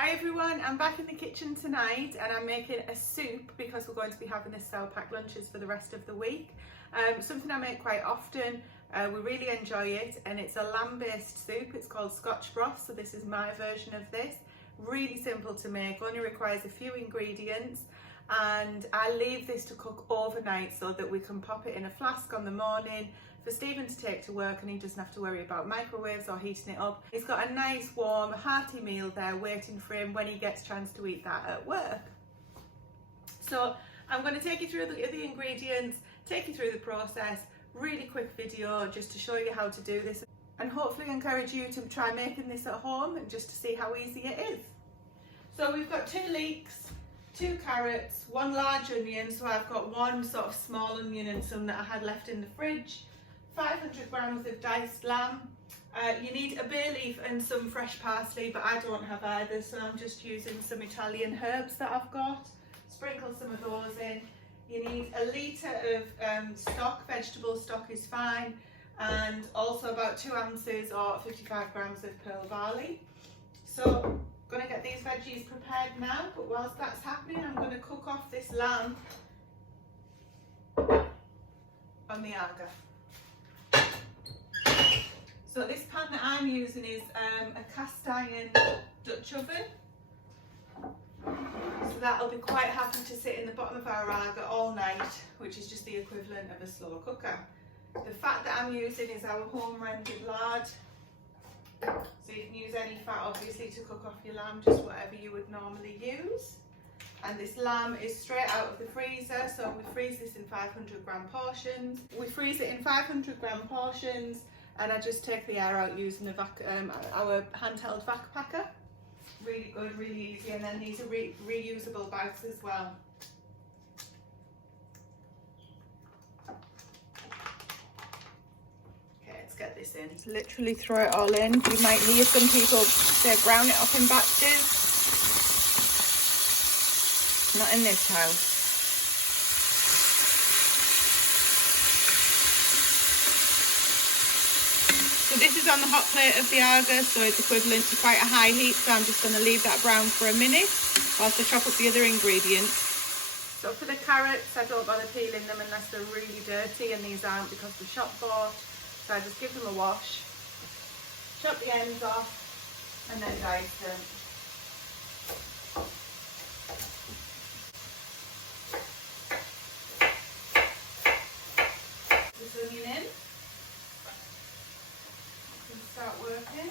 Hi everyone, I'm back in the kitchen tonight and I'm making a soup because we're going to be having this style packed lunches for the rest of the week. Something I make quite often, we really enjoy it, and it's a lamb-based soup. It's called Scotch Broth, so this is my version of this. Really simple to make, only requires a few ingredients, and I leave this to cook overnight so that we can pop it in a flask on the morning for Stephen to take to work, and he doesn't have to worry about microwaves or heating it up. He's got a nice warm hearty meal there waiting for him when he gets a chance to eat that at work. So I'm going to take you through the ingredients, take you through the process, really quick video just to show you how to do this, and hopefully encourage you to try making this at home and just to see how easy it is. So we've got 2 leeks, 2 carrots, 1 large onion, so I've got 1 sort of small onion and some that I had left in the fridge, 500 grams of diced lamb. You need a bay leaf and some fresh parsley, but I don't have either, so I'm just using some Italian herbs that I've got. Sprinkle some of those in. You need a litre of stock, vegetable stock is fine, and also about 2 ounces or 55 grams of pearl barley. So I'm going to get these veggies prepared now, but whilst that's happening I'm going to cook off this lamb on the Aga. So this pan that I'm using is a cast iron Dutch oven. So that'll be quite happy to sit in the bottom of our Aga all night, which is just the equivalent of a slow cooker. The fat that I'm using is our home rendered lard. So you can use any fat obviously to cook off your lamb, just whatever you would normally use. And this lamb is straight out of the freezer, so we freeze this in 500 gram portions. We freeze it in 500 gram portions, and I just take the air out using our handheld vac packer. Really good, really easy, and then these are reusable bags as well. Okay, let's get this in. Just literally throw it all in. You might hear some people say brown it up in batches. Not in this house. So this is on the hot plate of the Aga, so it's equivalent to quite a high heat, so I'm just going to leave that brown for a minute whilst I chop up the other ingredients. So for the carrots, I don't bother peeling them unless they're really dirty, and these aren't because they're shop bought, so I just give them a wash, chop the ends off, and then dice them. Onion in, and start working.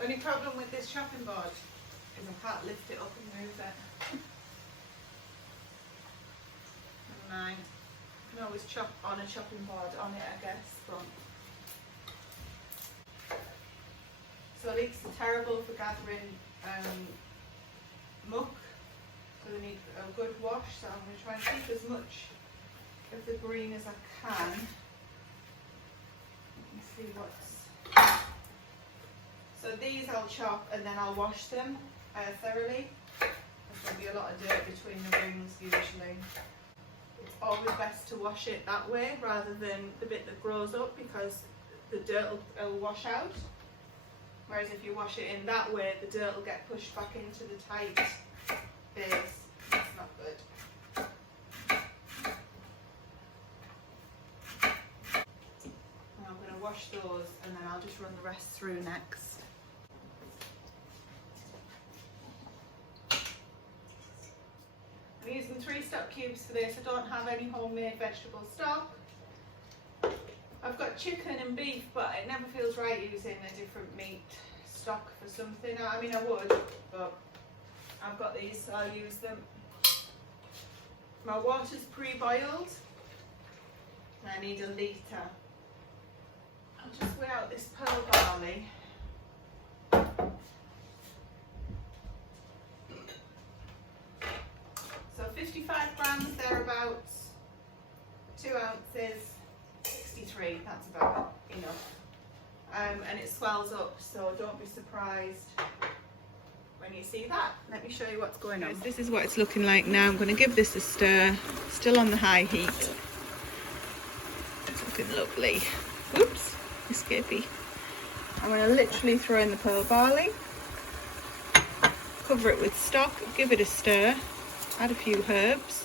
Only problem with this chopping board is I can't lift it up and move it. Never mind. You can always chop on a chopping board on it, I guess, but so leeks are terrible for gathering muck, so they need a good wash, so I'm going to try and keep as much of the green as I can. Let me see what's... So these I'll chop and then I'll wash them thoroughly. There's going to be a lot of dirt between the rings usually. It's always best to wash it that way rather than the bit that grows up, because the dirt will wash out. Whereas if you wash it in that way, the dirt will get pushed back into the tight base. That's not good. Now I'm going to wash those and then I'll just run the rest through next. I'm using 3 stock cubes for this. I don't have any homemade vegetable stock. I've got chicken and beef, but it never feels right using a different meat stock for something. I mean, I would, but I've got these, so I'll use them. My water's pre-boiled, and I need a litre. I'll just weigh out this pearl barley. So 55 grams, thereabouts, 2 ounces. 63, that's about enough. And it swells up, so don't be surprised when you see that. Let me show you what's going on. This is what it's looking like now. I'm going to give this a stir, still on the high heat. looking lovely. Oops, escapey. I'm going to literally throw in the pearl barley, cover it with stock, give it a stir, add a few herbs.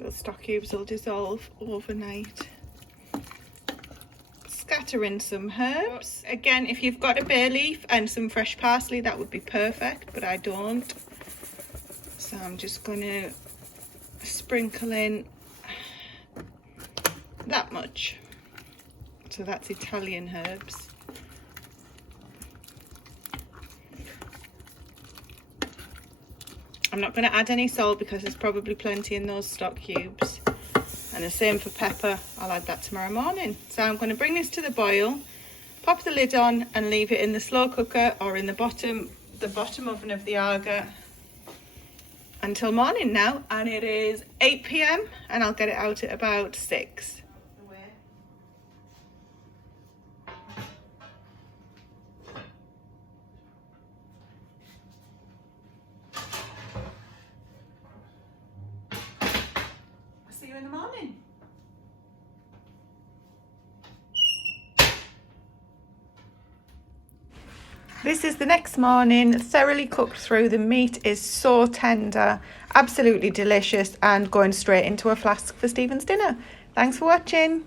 The stock cubes will dissolve overnight. Scatter in some herbs. Again, if you've got a bay leaf and some fresh parsley, that would be perfect, but I don't. So I'm just going to sprinkle in that much. So that's Italian herbs. I'm not going to add any salt because there's probably plenty in those stock cubes. And the same for pepper, I'll add that tomorrow morning. So I'm going to bring this to the boil, pop the lid on and leave it in the slow cooker or in the bottom oven of the Aga until morning now. And it is 8 p.m. and I'll get it out at about 6. In the morning. This is the next morning, thoroughly cooked through. The meat is so tender, absolutely delicious, and going straight into a flask for Stephen's dinner. Thanks for watching.